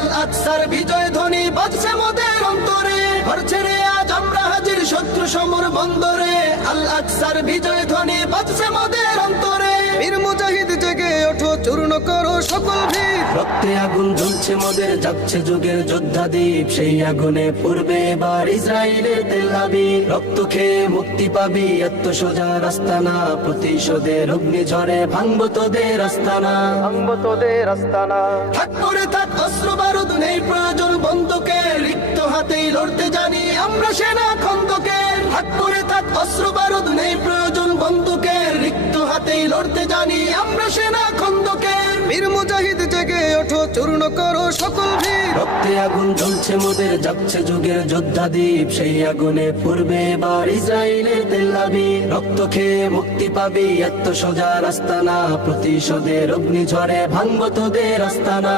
আল আকসার বিজয় ধ্বনি বাজছে মোদের অন্তরে, ঘর ছেড়ে আজ আমরা হাজির শত্রু সমর বন্দরে। আল আকসার বিজয় ধ্বনি বাজছে মোদের অন্তরে। বীর মুজাহিদ জেগে ওঠো, চূর্ণ করো সকল ভিড়। রক্তে আগুন জ্বলছে মোদের, যাচ্ছে যুগের যোদ্ধা দ্বীপ। সেই আগুনে পূর্বে এবার ইসরায়েলের তেল আবিব। রক্ত খেয়ে মুক্তি পাবি, এত সোজা রাস্তা না। প্রতিশোধের অগ্নি ঝরে ভাঙবো তোদের আস্তানা, ভাঙবো তোদের আস্তানা। থাক পরে থাক অস্ত্র বারুদ, নেই প্রয়োজন বন্দুকের। রিক্ত হাতেই লড়তে জানি আমরা সেনা খন্দকের। থাক পরে থাক অস্ত্র বারুদ, নেই প্রয়োজন বন্দুকের। রিক্ত হাতেই লড়তে জানি আমরা সেনা খন্দকের। বীর মুজাহিদ জেগে ওঠো, চূর্ণ করো সকল ভিড়। রক্তে আগুন জ্বলছে মোদের, যাচ্ছে যুগের যোদ্ধা দ্বীপ। সেই আগুনে পূর্বে এবার ইসরায়েলের তেল আবিব। রক্ত খেয়ে মুক্তি পাবি, এত সোজা রাস্তা না। প্রতিশোধের অগ্নি ঝরে ভাঙবো তোদের আস্তানা।